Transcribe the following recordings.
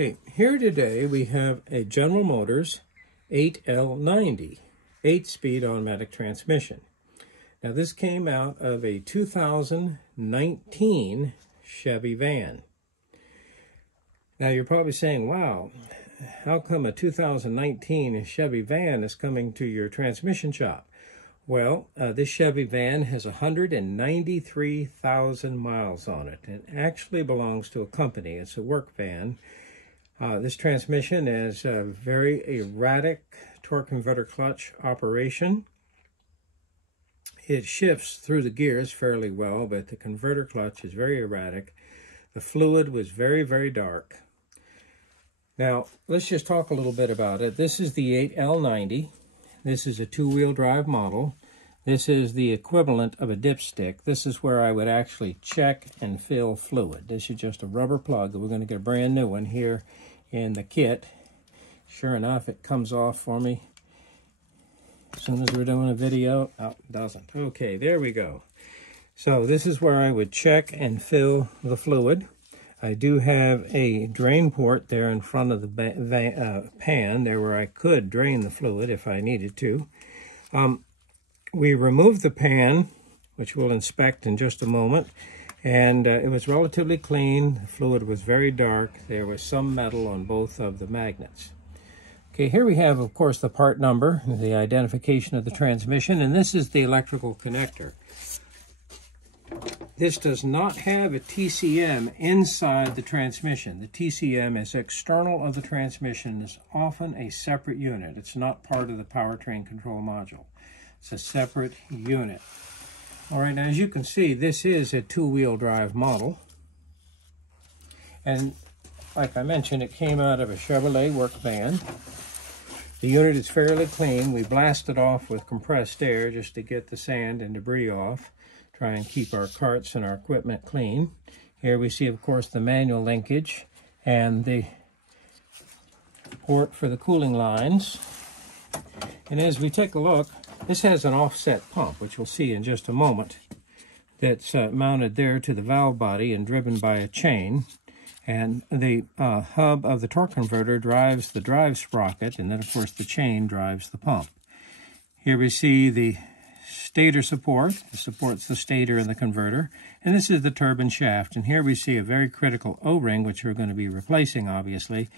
Okay, here today we have a General Motors 8L90, 8-speed automatic transmission. Now this came out of a 2019 Chevy van. Now you're probably saying, wow, how come a 2019 Chevy van is coming to your transmission shop? Well, this Chevy van has 193,000 miles on it. It actually belongs to a company. It's a work van. This transmission is a very erratic torque converter clutch operation. It shifts through the gears fairly well, but the converter clutch is very erratic. The fluid was very, very dark. Now, let's just talk a little bit about it. This is the 8L90. This is a two-wheel drive model. This is the equivalent of a dipstick. This is where I would actually check and fill fluid. This is just a rubber plug. We're going to get a brand new one here in the kit. Sure enough, it comes off for me as soon as we're doing a video. Oh, it doesn't. Okay, there we go. So this is where I would check and fill the fluid. I do have a drain port there in front of the pan there where I could drain the fluid if I needed to. We removed the pan, which we'll inspect in just a moment, and it was relatively clean. The fluid was very dark. There was some metal on both of the magnets. Okay, here we have, of course, the part number, the identification of the transmission, and this is the electrical connector. This does not have a TCM inside the transmission. The TCM is external of the transmission. It's often a separate unit. It's not part of the powertrain control module. It's a separate unit. All right, now as you can see, this is a two-wheel drive model. And like I mentioned, it came out of a Chevrolet work van. The unit is fairly clean. We blasted off with compressed air just to get the sand and debris off. Try and keep our carts and our equipment clean. Here we see, of course, the manual linkage and the port for the cooling lines. And as we take a look, this has an offset pump, which we'll see in just a moment, that's mounted there to the valve body and driven by a chain. And the hub of the torque converter drives the drive sprocket, and then, of course, the chain drives the pump. Here we see the stator support. It supports the stator and the converter. And this is the turbine shaft. And here we see a very critical O-ring, which we're going to be replacing, obviously,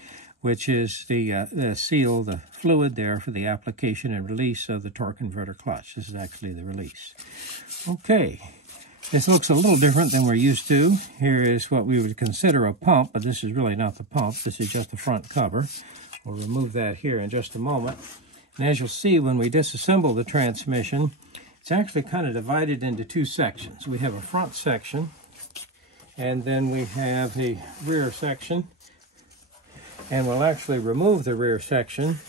which is the seal, the fluid there for the application and release of the torque converter clutch. This is actually the release. Okay, this looks a little different than we're used to. Here is what we would consider a pump, but this is really not the pump. This is just the front cover. We'll remove that here in just a moment. And as you'll see, when we disassemble the transmission, it's actually kind of divided into two sections. We have a front section, and then we have a rear section. And we'll actually remove the rear section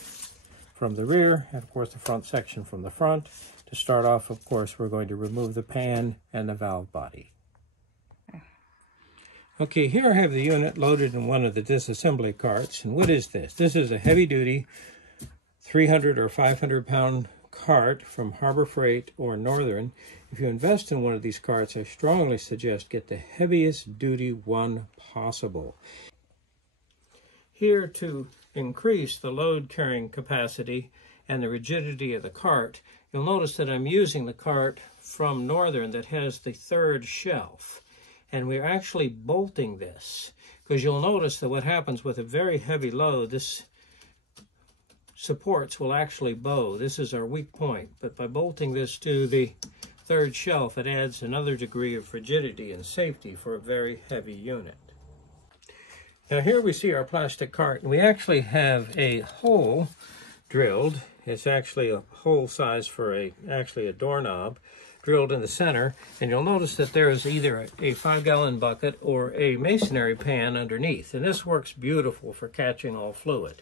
from the rear, and of course the front section from the front. To start off, of course, we're going to remove the pan and the valve body. Okay, here I have the unit loaded in one of the disassembly carts. And what is this? This is a heavy-duty 300 or 500-pound cart from Harbor Freight or Northern. If you invest in one of these carts, I strongly suggest get the heaviest duty one possible. Here, to increase the load carrying capacity and the rigidity of the cart, you'll notice that I'm using the cart from Northern that has the third shelf. And we're actually bolting this, because you'll notice that what happens with a very heavy load, this supports will actually bow. This is our weak point, but by bolting this to the third shelf, it adds another degree of rigidity and safety for a very heavy unit. Now here we see our plastic cart, and we actually have a hole drilled. It's actually a hole size for actually a doorknob drilled in the center, and you'll notice that there is either a 5-gallon bucket or a masonry pan underneath, and this works beautiful for catching all fluid.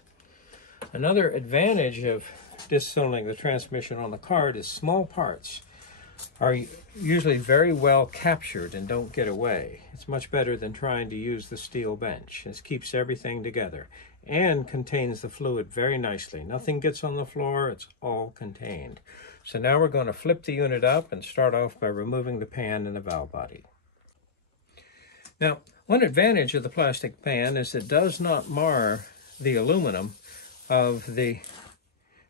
Another advantage of disassembling the transmission on the cart is small parts are usually very well captured and don't get away. It's much better than trying to use the steel bench. This keeps everything together and contains the fluid very nicely. Nothing gets on the floor, it's all contained. So now we're going to flip the unit up and start off by removing the pan and the valve body. Now, One advantage of the plastic pan is it does not mar the aluminum of the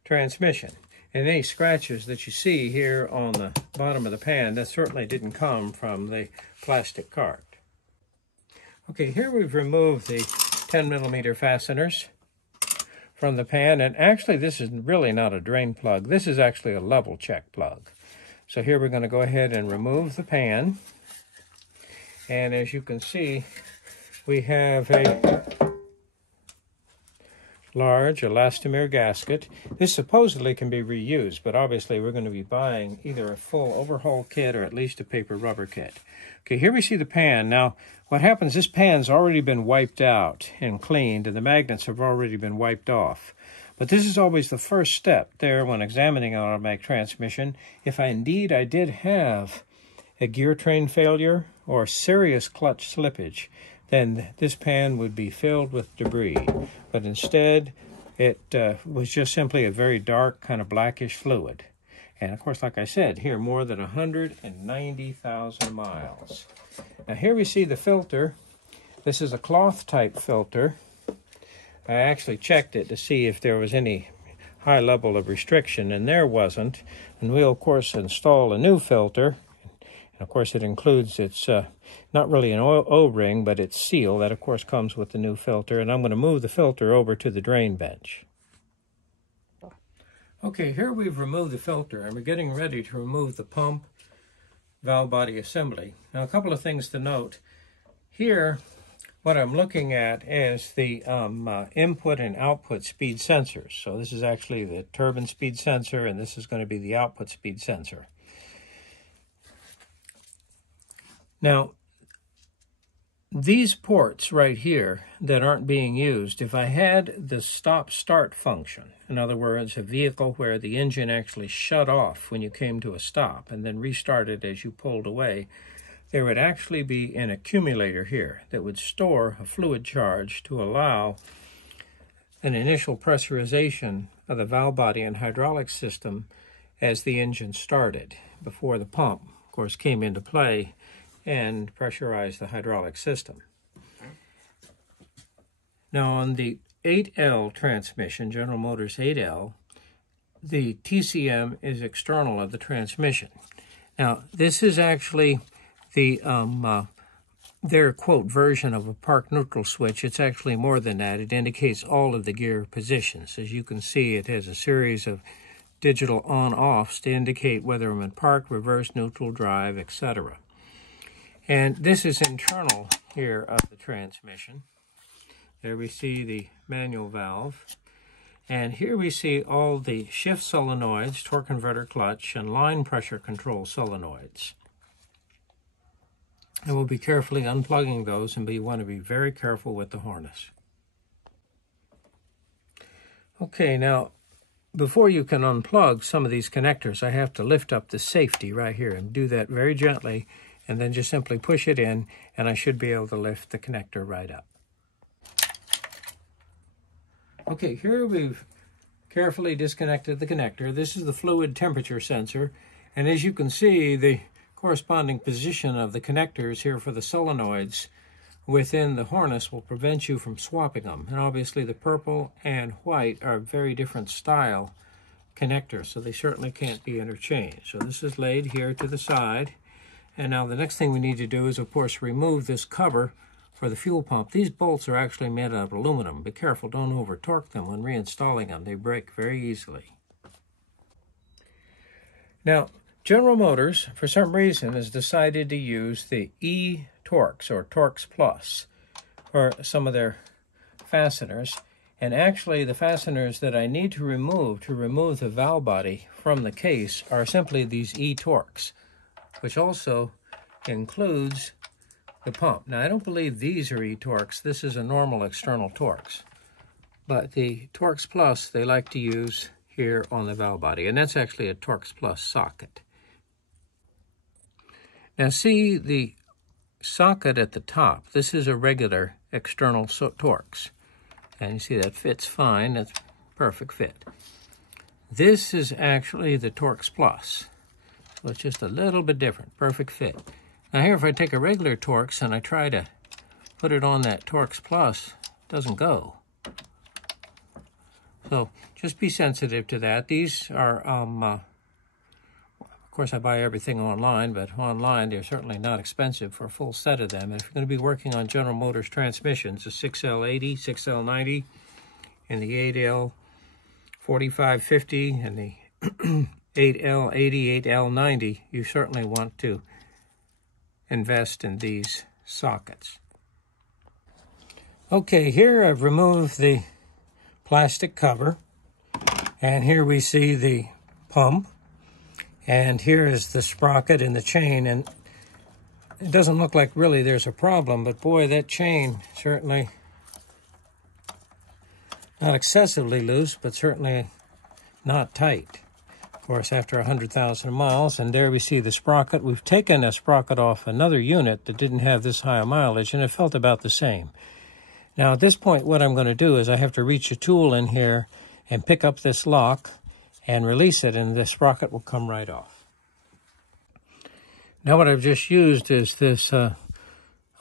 transmission. And any scratches that you see here on the bottom of the pan, that certainly didn't come from the plastic cart. Okay, here we've removed the 10mm fasteners from the pan, and actually this is really not a drain plug. This is actually a level check plug. So here we're going to go ahead and remove the pan, and as you can see, we have a large elastomer gasket. This supposedly can be reused, but obviously we're going to be buying either a full overhaul kit or at least a paper rubber kit. Okay, here we see the pan. Now, what happens, this pan's already been wiped out and cleaned, and the magnets have already been wiped off. But this is always the first step there when examining an automatic transmission. If I did have a gear train failure or serious clutch slippage, then this pan would be filled with debris. But instead, it was just simply a very dark, kind of blackish fluid. And of course, like I said, here more than 190,000 miles. Now here we see the filter. This is a cloth type filter. I actually checked it to see if there was any high level of restriction, and there wasn't. And we'll of course install a new filter. And of course it includes its, not really an O-ring, but its seal. That of course comes with the new filter. And I'm going to move the filter over to the drain bench. Okay, here we've removed the filter, and we're getting ready to remove the pump valve body assembly. Now, a couple of things to note. Here, what I'm looking at is the input and output speed sensors. So this is actually the turbine speed sensor, and this is going to be the output speed sensor. Now, these ports right here that aren't being used, if I had the stop-start function, in other words, a vehicle where the engine actually shut off when you came to a stop and then restarted as you pulled away, there would actually be an accumulator here that would store a fluid charge to allow an initial pressurization of the valve body and hydraulic system as the engine started, before the pump, of course, came into play and pressurize the hydraulic system. Now on the 8L transmission, General Motors 8L, the TCM is external of the transmission. Now this is actually the their quote version of a park neutral switch. It's actually more than that. It indicates all of the gear positions. As you can see, it has a series of digital on-offs to indicate whether I'm in park, reverse, neutral, drive, etc. And this is internal here of the transmission. There we see the manual valve. And here we see all the shift solenoids, torque converter clutch, and line pressure control solenoids. And we'll be carefully unplugging those, and we want to be very careful with the harness. Okay, now, before you can unplug some of these connectors, I have to lift up the safety right here and do that very gently, and then just simply push it in, and I should be able to lift the connector right up. Okay, here we've carefully disconnected the connector. This is the fluid temperature sensor, and as you can see, the corresponding position of the connectors here for the solenoids within the harness will prevent you from swapping them. And obviously the purple and white are very different style connectors, so they certainly can't be interchanged. So this is laid here to the side. And now the next thing we need to do is, of course, remove this cover for the fuel pump. These bolts are actually made out of aluminum. Be careful, don't over-torque them when reinstalling them. They break very easily. Now, General Motors, for some reason, has decided to use the E-Torx, or Torx Plus, for some of their fasteners. And actually, the fasteners that I need to remove the valve body from the case are simply these E-Torx, which also includes the pump. Now, I don't believe these are E-Torx. This is a normal external Torx. But the Torx Plus, they like to use here on the valve body, and that's actually a Torx Plus socket. Now, see the socket at the top. This is a regular external Torx. And you see that fits fine. That's perfect fit. This is actually the Torx Plus. So it's just a little bit different. Perfect fit. Now here, if I take a regular Torx and I try to put it on that Torx Plus, it doesn't go. So just be sensitive to that. These are, of course I buy everything online, but online they're certainly not expensive for a full set of them. And if you're going to be working on General Motors transmissions, the 6L80, 6L90, and the 8L 4550, and the 8L80, 8L90, you certainly want to invest in these sockets. Okay, here I've removed the plastic cover, and here we see the pump, and here is the sprocket and the chain, and it doesn't look like really there's a problem, but boy, that chain certainly not excessively loose, but certainly not tight. Of course, after 100,000 miles, and there we see the sprocket. We've taken a sprocket off another unit that didn't have this high a mileage, and it felt about the same. Now, at this point, what I'm going to do is I have to reach a tool in here and pick up this lock and release it, and the sprocket will come right off. Now, what I've just used is this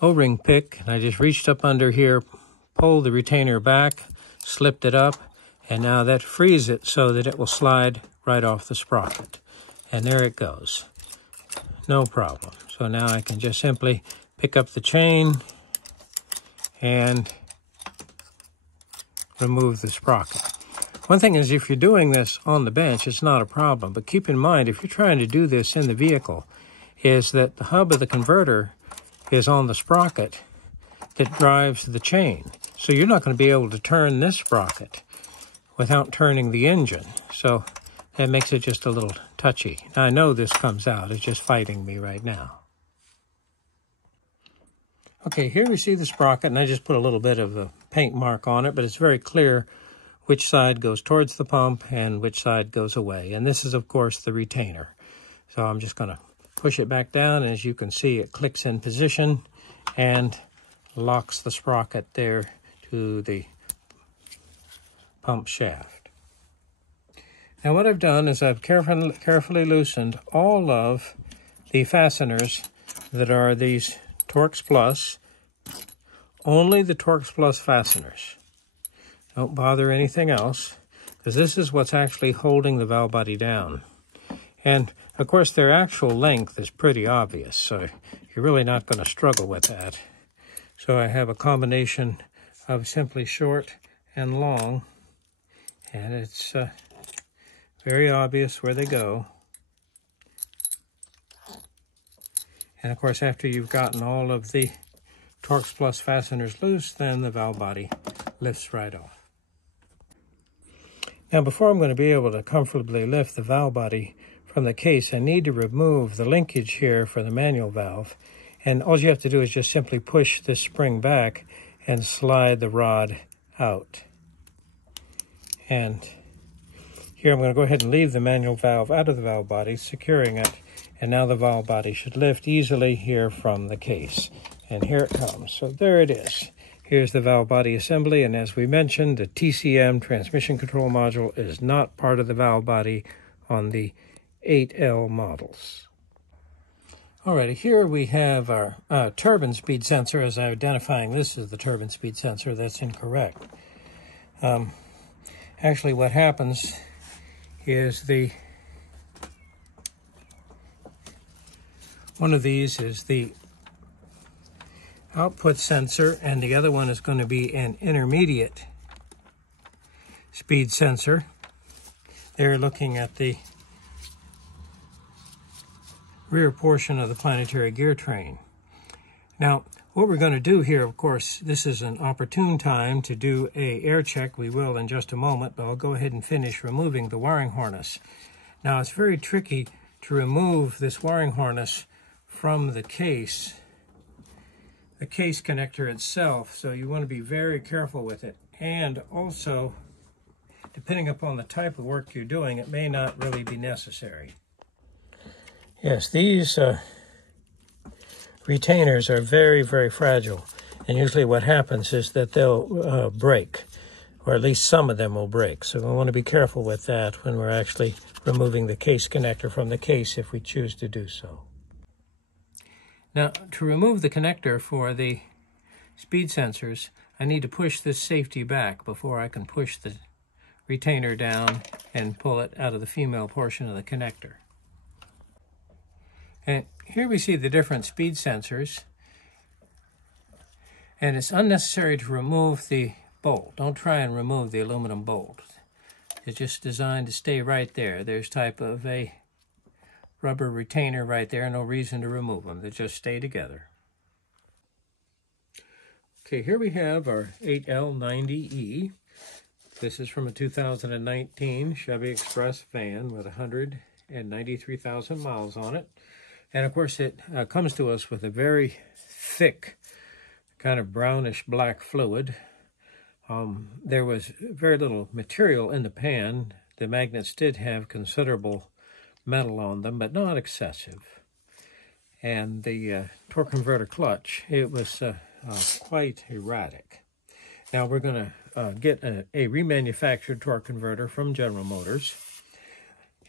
O-ring pick, and I just reached up under here, pulled the retainer back, slipped it up, and now that frees it so that it will slide right off the sprocket. And there it goes. No problem. So now I can just simply pick up the chain and remove the sprocket. One thing is, if you're doing this on the bench, it's not a problem. But keep in mind, if you're trying to do this in the vehicle, is that the hub of the converter is on the sprocket that drives the chain. So you're not going to be able to turn this sprocket without turning the engine. So that makes it just a little touchy. Now, I know this comes out. It's just fighting me right now. Okay, here we see the sprocket, and I just put a little bit of a paint mark on it, but it's very clear which side goes towards the pump and which side goes away. And this is, of course, the retainer. So I'm just going to push it back down. As you can see, it clicks in position and locks the sprocket there to the pump shaft. Now, what I've done is I've carefully loosened all of the fasteners that are these Torx Plus, only the Torx Plus fasteners. Don't bother anything else, because this is what's actually holding the valve body down. And, of course, their actual length is pretty obvious, so you're really not going to struggle with that. So I have a combination of simply short and long, and it's very obvious where they go. And of course, after you've gotten all of the Torx Plus fasteners loose, then the valve body lifts right off. Now, before I'm going to be able to comfortably lift the valve body from the case, I need to remove the linkage here for the manual valve. And all you have to do is just simply push this spring back and slide the rod out. And here I'm going to go ahead and leave the manual valve out of the valve body, securing it. And now the valve body should lift easily here from the case. And here it comes. So there it is. Here's the valve body assembly. And as we mentioned, the TCM transmission control module is not part of the valve body on the 8L models. Alrighty, here we have our turbine speed sensor. As I'm identifying this as the turbine speed sensor, that's incorrect. Actually, what happens is one of these is the output sensor, and the other one is going to be an intermediate speed sensor. They're looking at the rear portion of the planetary gear train. Now, what we're going to do here, of course, this is an opportune time to do an air check. We will in just a moment, but I'll go ahead and finish removing the wiring harness. Now, it's very tricky to remove this wiring harness from the case connector itself, so you want to be very careful with it. And also, depending upon the type of work you're doing, it may not really be necessary. Yes, these retainers are very, very fragile, and usually what happens is that they'll break, or at least some of them will break. So we want to be careful with that when we're actually removing the case connector from the case, if we choose to do so. Now, to remove the connector for the speed sensors, I need to push this safety back before I can push the retainer down and pull it out of the female portion of the connector. And here we see the different speed sensors, and it's unnecessary to remove the bolt. Don't try and remove the aluminum bolt. It's just designed to stay right there. There's type of a rubber retainer right there, no reason to remove them. They just stay together. Okay, here we have our 8L90E. This is from a 2019 Chevy Express van with 193,000 miles on it. And of course it comes to us with a very thick, kind of brownish black fluid. There was very little material in the pan. The magnets did have considerable metal on them, but not excessive. And the torque converter clutch, it was quite erratic. Now we're going to get a remanufactured torque converter from General Motors.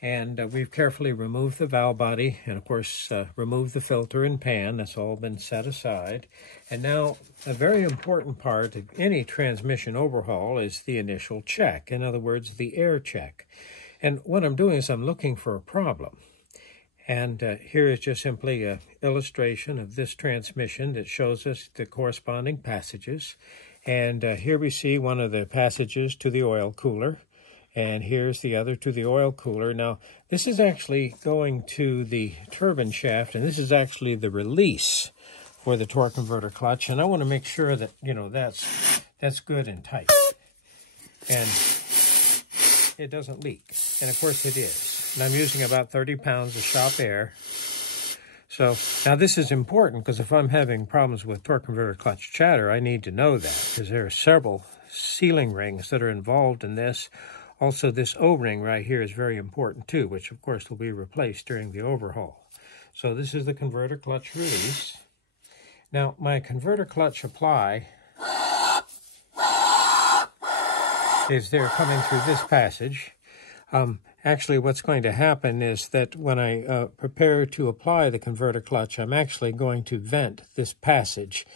And we've carefully removed the valve body and, of course, removed the filter and pan. That's all been set aside. And now a very important part of any transmission overhaul is the initial check. In other words, the air check. And what I'm doing is I'm looking for a problem. And here is just simply an illustration of this transmission that shows us the corresponding passages. And here we see one of the passages to the oil cooler. And here's the other to the oil cooler. Now, this is actually going to the turbine shaft, and this is actually the release for the torque converter clutch. And I want to make sure that, you know, that's good and tight. And it doesn't leak. And of course it is. And I'm using about 30 pounds of shop air. So now this is important because if I'm having problems with torque converter clutch chatter, I need to know that because there are several sealing rings that are involved in this. Also, this O-ring right here is very important too, which of course will be replaced during the overhaul. So this is the converter clutch release. Now, my converter clutch apply is there coming through this passage. Actually, what's going to happen is that when I prepare to apply the converter clutch, I'm actually going to vent this passage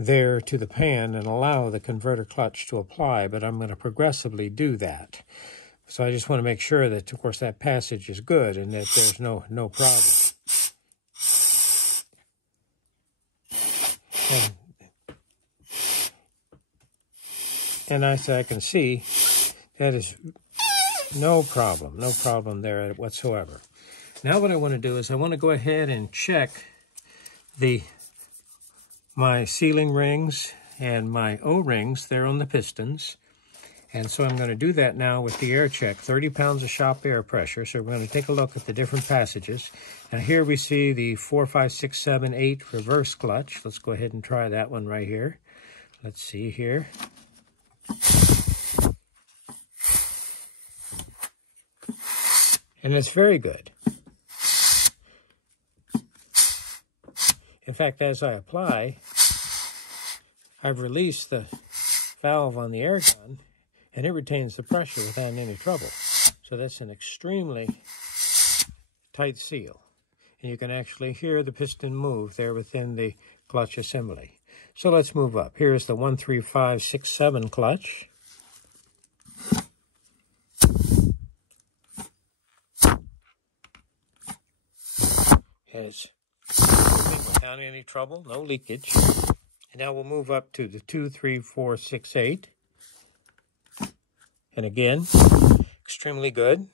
there to the pan and allow the converter clutch to apply, but I'm going to progressively do that. So I just want to make sure that, of course, that passage is good and that there's no problem. And as I can see, that is no problem there whatsoever. Now what I want to do is I want to go ahead and check my sealing rings and my O-rings there on the pistons. And so I'm going to do that now with the air check, 30 pounds of shop air pressure. So we're going to take a look at the different passages. Now here we see the 4, 5, 6, 7, 8 reverse clutch. Let's go ahead and try that one right here. Let's see here. And it's very good. In fact, as I apply, I've released the valve on the air gun, and it retains the pressure without any trouble. So that's an extremely tight seal. And you can actually hear the piston move there within the clutch assembly. So let's move up. Here's the 1, 3, 5, 6, 7 clutch. And it's moving without any trouble, no leakage. And now we'll move up to the 2, 3, 4, 6, 8. And again, extremely good.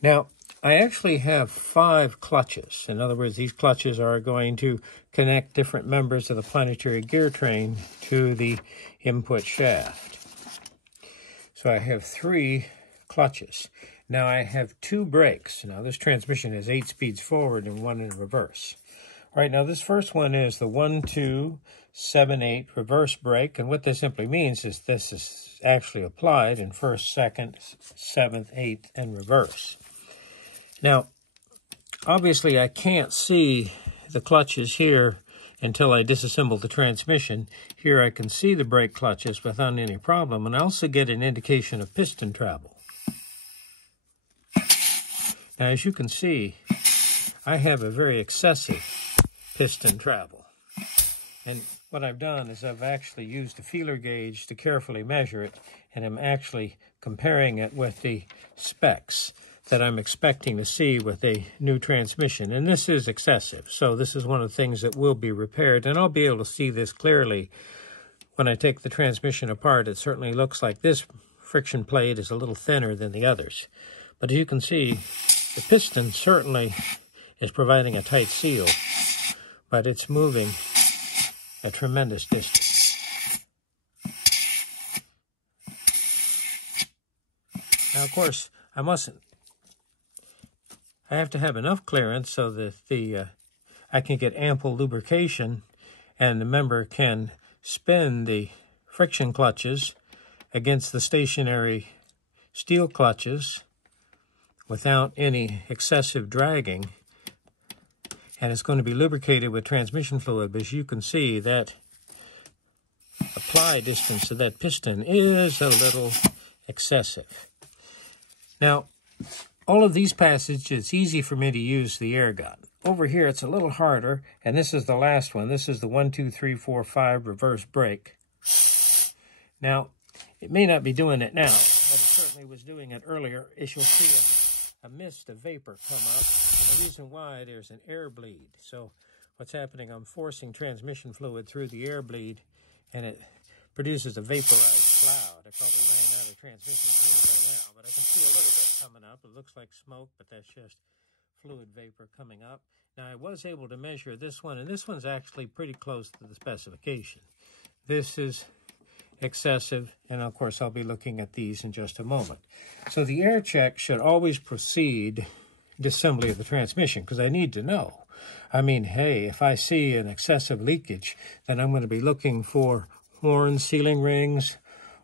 Now, I actually have 5 clutches. In other words, these clutches are going to connect different members of the planetary gear train to the input shaft. So I have 3 clutches. Now I have 2 brakes. Now this transmission has 8 speeds forward and 1 in reverse. All right, now this first one is the 1, 2, 7, 8 reverse brake. And what this simply means is this is actually applied in 1st, 2nd, 7th, 8th, and reverse. Now, obviously I can't see the clutches here until I disassemble the transmission. Here I can see the brake clutches without any problem, and I also get an indication of piston travel. Now, as you can see, I have a very excessive piston travel. And what I've done is I've actually used a feeler gauge to carefully measure it, and I'm actually comparing it with the specs that I'm expecting to see with a new transmission. And this is excessive, so this is one of the things that will be repaired, and I'll be able to see this clearly when I take the transmission apart. It certainly looks like this friction plate is a little thinner than the others. But as you can see, the piston certainly is providing a tight seal, but it's moving a tremendous distance. Now, of course, I have to have enough clearance so that I can get ample lubrication, and the member can spin the friction clutches against the stationary steel clutches without any excessive dragging. And it's going to be lubricated with transmission fluid. But as you can see, that apply distance to that piston is a little excessive. Now, all of these passages, it's easy for me to use the air gun. Over here, it's a little harder, and this is the last one. This is the 1, 2, 3, 4, 5 reverse brake. Now, it may not be doing it now, but it certainly was doing it earlier. As you'll see a mist of vapor come up, and the reason why, there's an air bleed. So what's happening, I'm forcing transmission fluid through the air bleed, and it produces a vaporized cloud. I probably ran out of transmission fluid by now, but I can see a little bit coming up. It looks like smoke, but that's just fluid vapor coming up. Now, I was able to measure this one, and this one's actually pretty close to the specification. This is excessive, and of course I'll be looking at these in just a moment. So the air check should always precede disassembly of the transmission, because I need to know. I mean, hey, if I see an excessive leakage, then I'm going to be looking for horns, sealing rings,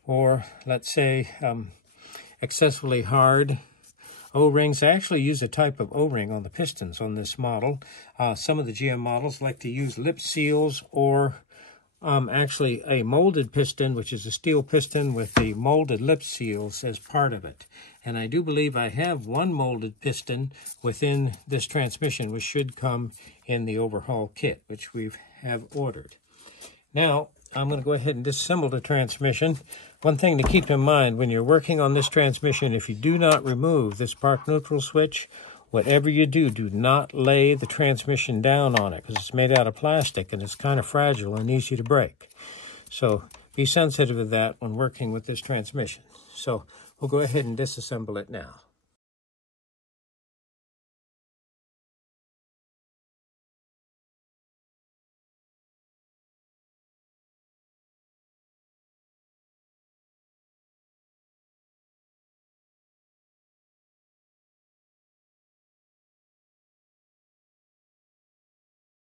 or let's say excessively hard O-rings. I actually use a type of O-ring on the pistons on this model. Some of the GM models like to use lip seals, or actually a molded piston, which is a steel piston with the molded lip seals as part of it. And I do believe I have one molded piston within this transmission, which should come in the overhaul kit, which we have ordered. Now, I'm going to go ahead and disassemble the transmission. One thing to keep in mind when you're working on this transmission, if you do not remove this spark neutral switch, whatever you do, do not lay the transmission down on it, because it's made out of plastic and it's kind of fragile and easy to break. So be sensitive to that when working with this transmission. So we'll go ahead and disassemble it now.